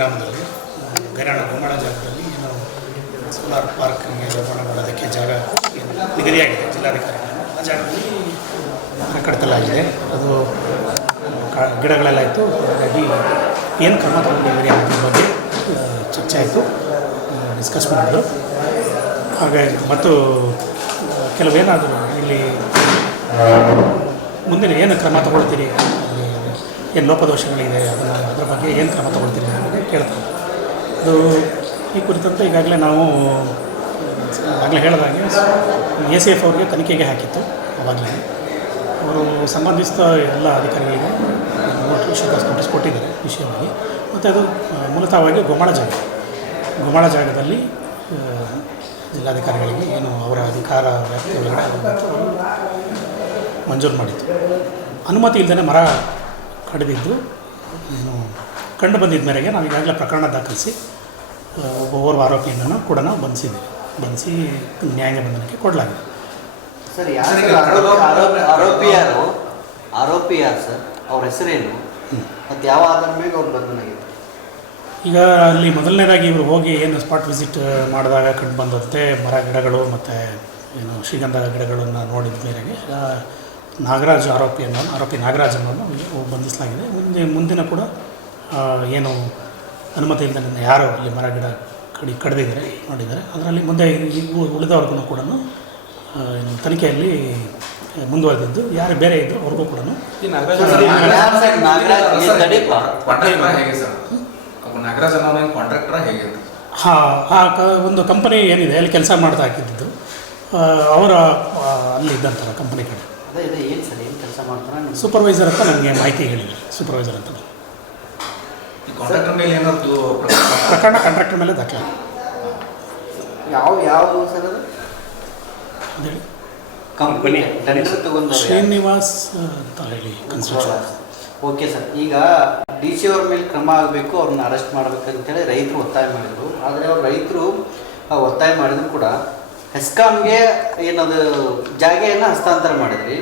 ಗ್ರಾಮದಲ್ಲಿ ಗೈರಾಣ ಗೋಮಾಳ ಜಾಗದಲ್ಲಿ ಏನು ಸೋಲಾರ್ ಪಾರ್ಕ್ ನಿರ್ಮಾಣ ಮಾಡೋದಕ್ಕೆ ಜಾಗ ನಿಗದಿಯಾಗಿದೆ ಜಿಲ್ಲಾಧಿಕಾರಿಗಳಿಂದ. ಆ ಜಾಗದಲ್ಲಿ ಕಡಿತಲಾಗಿದೆ. ಅದು ಗಿಡಗಳೆಲ್ಲ ಇತ್ತು. ಹಾಗಾಗಿ ಏನು ಕ್ರಮ ತಗೊಂಡಿದ್ದೀರಿ ಅನ್ನೋದ್ರ ಬಗ್ಗೆ ಚರ್ಚೆ ಆಯಿತು, ಡಿಸ್ಕಸ್ ಮಾಡಿದ್ರು. ಹಾಗಾಗಿ ಮತ್ತು ಕೆಲವೇನಾದರೂ ಇಲ್ಲಿ ಮುಂದಿನ ಏನು ಕ್ರಮ ತಗೊಳ್ತೀರಿ, ಏನು ಲೋಪದೋಷಗಳಿದೆ ಅದರ ಬಗ್ಗೆ ಏನು ಕ್ರಮ ತಗೊಳ್ತೀರಿ ಅನ್ನೋದಕ್ಕೆ ಕೇಳ್ತಾರೆ. ಅದು ಈ ಕುರಿತಂತೆ ಈಗಾಗಲೇ ನಾವು ಆಗಲೇ ಹೇಳಿದಾಗೆ ACF ಅವ್ರಿಗೆ ತನಿಖೆಗೆ ಹಾಕಿತ್ತು. ಆವಾಗಲೇ ಅವರು ಸಂಬಂಧಿಸಿದ ಎಲ್ಲ ಅಧಿಕಾರಿಗಳಿಗೆ ನೋಟಿಸ್ ಕೊಟ್ಟಿದ್ದಾರೆ ವಿಷಯವಾಗಿ. ಮತ್ತು ಅದು ಮೂಲತಃವಾಗಿ ಗೋಮಾಳ ಜಾಗದಲ್ಲಿ ಜಿಲ್ಲಾಧಿಕಾರಿಗಳಿಗೆ ಏನು ಅವರ ಅಧಿಕಾರ ವ್ಯಾಪ್ತಿ ಒಳಗಡೆ ಮಂಜೂರು ಮಾಡಿತ್ತು. ಅನುಮತಿ ಇಲ್ಲದೇ ಮರ ಕಡಿದಿದ್ದು ಕಂಡು ಬಂದಿದ್ದ ಮೇರೆಗೆ ನಾವು ಈಗಾಗಲೇ ಪ್ರಕರಣ ದಾಖಲಿಸಿ ಓರ್ವ ಆರೋಪಿಯನ್ನು ಕೂಡ ನಾವು ಬಂಧಿಸಿ ನ್ಯಾಯ ಬಂಧನಕ್ಕೆ ಕೊಡಲಾಗಿದೆ. ಸರ್, ಆರೋಪಿ ಯಾರು ಸರ್? ಅವ್ರ ಹೆಸರೇನು ಮತ್ತು ಯಾವ ಆಧಾರ ಮೇಲೆ ಅವ್ರು ಬಂಧನಾಗಿದೆ? ಈಗ ಅಲ್ಲಿ ಮೊದಲನೇದಾಗಿ ಇವರು ಹೋಗಿ ಏನು ಸ್ಪಾಟ್ ವಿಸಿಟ್ ಮಾಡಿದಾಗ ಕಂಡು ಬಂದಂತೆ ಮರ ಗಿಡಗಳು ಮತ್ತು ಏನು ಶ್ರೀಗಂಧ ಗಿಡಗಳನ್ನು ನೋಡಿದ ಮೇರೆಗೆ ಆರೋಪಿ ನಾಗರಾಜನನ್ನು ಬಂಧಿಸಲಾಗಿದೆ. ಮುಂದಿನ ಕೂಡ ಏನು ಅನುಮತಿ ಇಲ್ಲದೆ ಯಾರು ಅಲ್ಲಿ ಮರ ಗಿಡ ಕಡಿದಿದ್ದಾರೆ ನೋಡಿದ್ದಾರೆ, ಅದರಲ್ಲಿ ಮುಂದೆ ಉಳಿದವ್ರಿಗೂ ಕೂಡ ತನಿಖೆಯಲ್ಲಿ ಮುಂದುವರೆದಿದ್ದು ಯಾರು ಬೇರೆ ಇದ್ದರು ಅವ್ರಿಗೂ ಕೂಡ ಒಂದು ಕಂಪನಿ ಏನಿದೆ ಅಲ್ಲಿ ಕೆಲಸ ಮಾಡ್ತಾ ಹಾಕಿದ್ದು ಅವರ ಅಲ್ಲಿ ಇದ್ದಂತಾರೆ ಕಂಪನಿ ಕಡೆ ಸೂಪರ್ವೈಸರ್ ಅಂತ ನನಗೆ ಮಾಹಿತಿ ಹೇಳಿದ್ದಾರೆ. ಸೂಪರ್ವೈಸರ್ ಅಂತ ಪ್ರಕರಣ ಕಾಂಟ್ರಾಕ್ಟರ್ ಮೇಲೆ ದಾಖಲೆ. ಯಾವ ಸರ್ ಅದು ಹೇಳಿ? ಕಂಪನಿ ಶ್ರೀನಿವಾಸ್ ಅಂತ ಹೇಳಿ ಕನ್ಸ್ಟ್ರಕ್ಷನ್. ಓಕೆ ಸರ್, ಈಗ DC ಅವ್ರ ಮೇಲೆ ಕ್ರಮ ಆಗಬೇಕು, ಅವ್ರನ್ನ ಅರೆಸ್ಟ್ ಮಾಡಬೇಕಂತೇಳಿ ರೈತರು ಒತ್ತಾಯ ಮಾಡಿದರು. ಆದರೆ ಅವ್ರು ರೈತರು ಒತ್ತಾಯ ಮಾಡಿದ್ರು ಕೂಡ ಹೆಸ್ಕಾಮ್ಗೆ ಏನದು ಜಾಗೆಯನ್ನು ಹಸ್ತಾಂತರ ಮಾಡಿದ್ರಿ.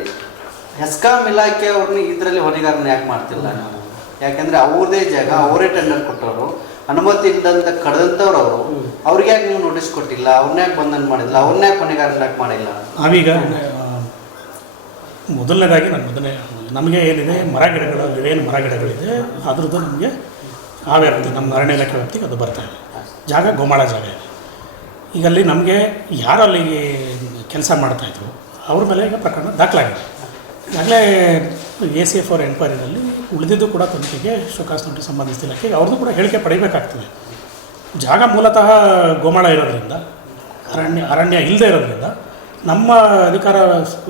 ಹೆಸ್ಕಾಂ ಇಲಾಖೆ ಅವ್ರನ್ನ ಇದರಲ್ಲಿ ಹೊಣೆಗಾರನ ಯಾಕೆ ಮಾಡ್ತಿಲ್ಲ ನಾವು? ಯಾಕೆಂದರೆ ಅವ್ರದೇ ಜಾಗ, ಅವರೇ ಟೆಂಡರ್ ಕೊಟ್ಟವರು, ಅನುಮತಿ ಇಲ್ಲದಂತ ಕಳೆದಂಥವ್ರು ಅವ್ರಿಗೆ ಯಾಕೆ ನೀವು ನೋಟಿಸ್ ಕೊಟ್ಟಿಲ್ಲ? ಅವ್ರನ್ನ ಯಾಕೆ ಬಂಧನ ಮಾಡಿಲ್ಲ? ಅವ್ರನ್ನ ಯಾಕೆ ಹೊಣೆಗಾರನ ಯಾಕೆ ಮಾಡಿಲ್ಲ? ನಾವೀಗ ಮೊದಲನೇದಾಗಿ ನಮಗೆ ಏನಿದೆ ಏನು ಮರ ಗಿಡಗಳಿದೆ ಅದ್ರದ್ದು ನಮಗೆ ಆ ವ್ಯಾಪ್ತಿ ನಮ್ಮ ಅರಣ್ಯ ಇಲಾಖೆ ವ್ಯಾಪ್ತಿಗೆ ಅದು ಬರ್ತಾಯಿದೆ. ಜಾಗ ಗೋಮಾಳ ಜಾಗ ಇದೆ. ಈಗ ಅಲ್ಲಿ ನಮಗೆ ಯಾರು ಅಲ್ಲಿ ಕೆಲಸ ಮಾಡ್ತಾಯಿದ್ರು ಅವ್ರ ಮೇಲೆ ಈಗ ಪ್ರಕರಣ ದಾಖಲಾಗಿದೆ. ಈಗಾಗಲೇ ACF ಅವರ ಎನ್ಕ್ವೈರಿನಲ್ಲಿ ಉಳಿದಿದ್ದು ಕೂಡ ತನಿಖೆಗೆ ಶೋಕಾಸ್ ನೋಟಿಸ್ ಸಂಬಂಧಿಸಿದ ಇಲಾಖೆಗೆ ಅವ್ರದ್ದು ಕೂಡ ಹೇಳಿಕೆ ಪಡಿಬೇಕಾಗ್ತದೆ. ಜಾಗ ಮೂಲತಃ ಗೋಮಾಳ ಇರೋದ್ರಿಂದ ಅರಣ್ಯ ಇಲ್ಲದೆ ಇರೋದ್ರಿಂದ ನಮ್ಮ ಅಧಿಕಾರ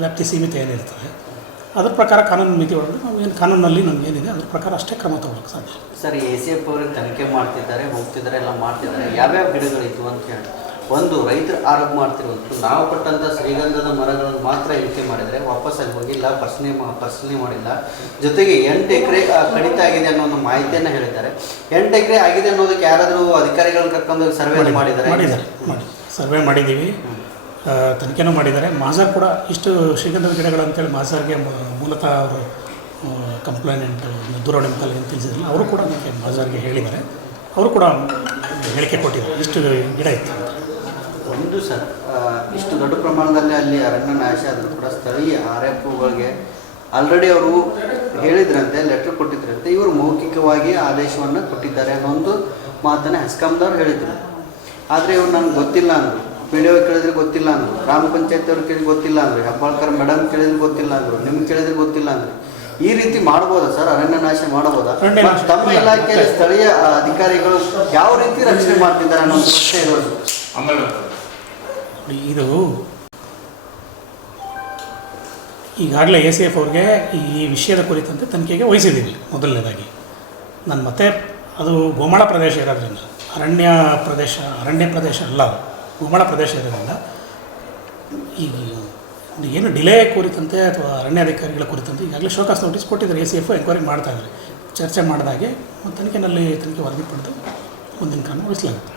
ವ್ಯಾಪ್ತಿ ಸೀಮಿತ ಏನಿರ್ತದೆ ಅದ್ರ ಪ್ರಕಾರ ಕಾನೂನು ಮಿತಿ ಒಳಗಡೆ ನಾವು ಏನು ಕಾನೂನಲ್ಲಿ ನಮಗೇನಿದೆ ಅದ್ರ ಪ್ರಕಾರ ಅಷ್ಟೇ ಕ್ರಮ ತಗೊಳ್ಳೋಕ್ಕೆ ಸಾಧ್ಯ. ಸರ್, ACF ಅವ್ರಿಗೆ ತನಿಖೆ ಮಾಡ್ತಿದ್ದಾರೆ, ಹೋಗ್ತಿದ್ದಾರೆ, ಎಲ್ಲ ಮಾಡ್ತಿದ್ದಾರೆ. ಯಾವ್ಯಾವ ಗಿಡಗಳಿತ್ತು ಅಂತ ಹೇಳಿ ಒಂದು ರೈತರು ಆರೋಪ ಮಾಡ್ತಿರುವಂಥ ನಾವು ಕೊಟ್ಟಂಥ ಶ್ರೀಗಂಧದ ಮರಗಳನ್ನು ಮಾತ್ರ ಎಣಿಕೆ ಮಾಡಿದರೆ ವಾಪಸ್ ಅಲ್ಲಿ ಹೋಗಿಲ್ಲ, ಪರಿಶೀಲನೆ ಮಾಡಿಲ್ಲ. ಜೊತೆಗೆ 8 ಎಕರೆ ಕಡಿತ ಆಗಿದೆ ಅನ್ನೋ ಒಂದು ಮಾಹಿತಿಯನ್ನು ಹೇಳಿದ್ದಾರೆ. 8 ಎಕರೆ ಆಗಿದೆ ಅನ್ನೋದಕ್ಕೆ ಯಾರಾದರೂ ಅಧಿಕಾರಿಗಳನ್ನ ಕರ್ಕೊಂಡು ಸರ್ವೆ ಮಾಡಿದ್ದಾರೆ? ಸರ್ವೆ ಮಾಡಿದ್ದೀವಿ, ತನಿಖೆನೂ ಮಾಡಿದ್ದಾರೆ. ಮಾಜಾರ್ ಕೂಡ ಇಷ್ಟು ಶ್ರೀಗಂಧದ ಗಿಡಗಳಂತೇಳಿ ಮಾಜಾರ್ಗೆ ಮೂಲತಃ ಅವರು ಕಂಪ್ಲೇಂಟ್ ದೂರವಾಣಿ ಮುಖಾಂತರ ತಿಳಿಸಿದ್ರಲ್ಲ, ಅವರು ಕೂಡ ನನಗೆ ಮಾಜಾರ್ಗೆ ಹೇಳಿದ್ದಾರೆ. ಅವರು ಕೂಡ ಹೇಳಿಕೆ ಕೊಟ್ಟಿದ್ದಾರೆ ಇಷ್ಟು ಗಿಡ ಇತ್ತು ಅಂತ. ಒಂದು ಸರ್, ಇಷ್ಟು ದೊಡ್ಡ ಪ್ರಮಾಣದಲ್ಲಿ ಅಲ್ಲಿ ಅರಣ್ಯ ನಾಶ ಆದರೂ ಕೂಡ ಸ್ಥಳೀಯ RFOಗಳಿಗೆ ಆಲ್ರೆಡಿ ಅವರು ಹೇಳಿದ್ರಂತೆ, ಲೆಟ್ರ್ ಕೊಟ್ಟಿದ್ರಂತೆ, ಇವರು ಮೌಖಿಕವಾಗಿ ಆದೇಶವನ್ನು ಕೊಟ್ಟಿದ್ದಾರೆ ಅನ್ನೋ ಒಂದು ಮಾತನ್ನು ಹೆಸ್ಕಾಂದವ್ರು ಹೇಳಿದ್ರು. ಆದರೆ ಇವ್ರು ನನಗೆ ಗೊತ್ತಿಲ್ಲ ಅಂದರು, PDO ಕೇಳಿದ್ರೆ ಗೊತ್ತಿಲ್ಲ ಅಂದರು, ಗ್ರಾಮ ಪಂಚಾಯತ್ ಅವ್ರು ಕೇಳಿದ್ರೆ ಗೊತ್ತಿಲ್ಲ ಅಂದರು, ಹೆಬ್ಬಾಳ್ಕರ್ ಮೇಡಮ್ ಕೇಳಿದ್ರೆ ಗೊತ್ತಿಲ್ಲ ಅಂದರು, ನಿಮ್ಗೆ ಕೇಳಿದ್ರೆ ಗೊತ್ತಿಲ್ಲ ಅಂದರು. ಈ ರೀತಿ ಮಾಡ್ಬೋದಾ ಸರ್? ಅರಣ್ಯ ನಾಶ ಮಾಡ್ಬೋದಾ? ತಮ್ಮ ಇಲಾಖೆಯ ಸ್ಥಳೀಯ ಅಧಿಕಾರಿಗಳು ಯಾವ ರೀತಿ ರಕ್ಷಣೆ ಮಾಡ್ತಿದ್ದಾರೆ ಅನ್ನೋ ಪ್ರಶ್ನೆ ಇರೋದು. ಇದು ಈಗಾಗಲೇ ACF ಅವ್ರಿಗೆ ಈ ವಿಷಯದ ಕುರಿತಂತೆ ತನಿಖೆಗೆ ವಹಿಸಿದ್ದೀವಿ. ಮೊದಲನೇದಾಗಿ ನಾನು ಮತ್ತೆ ಅದು ಗೋಮಾಳ ಪ್ರದೇಶ ಇರೋದ್ರಿಂದ ಅರಣ್ಯ ಪ್ರದೇಶ ಅಲ್ಲ, ಗೋಮಾಳ ಪ್ರದೇಶ ಇರೋದ್ರಿಂದ ಈಗ ಏನು ಡಿಲೇ ಕುರಿತಂತೆ ಅಥವಾ ಅರಣ್ಯಾಧಿಕಾರಿಗಳ ಕುರಿತಂತೆ ಈಗಾಗಲೇ ಶೋಕಾಸ್ ನೋಟಿಸ್ ಕೊಟ್ಟಿದ್ದಾರೆ. ACF ಎಂಕ್ವೈರಿ ಮಾಡ್ತಾಯಿದ್ದಾರೆ. ಚರ್ಚೆ ಮಾಡಿದಾಗೆ ತನಿಖೆ ವರದಿ ಪಡೆದು ಮುಂದಿನ ಕ್ರಮ ವಹಿಸಲಾಗುತ್ತೆ.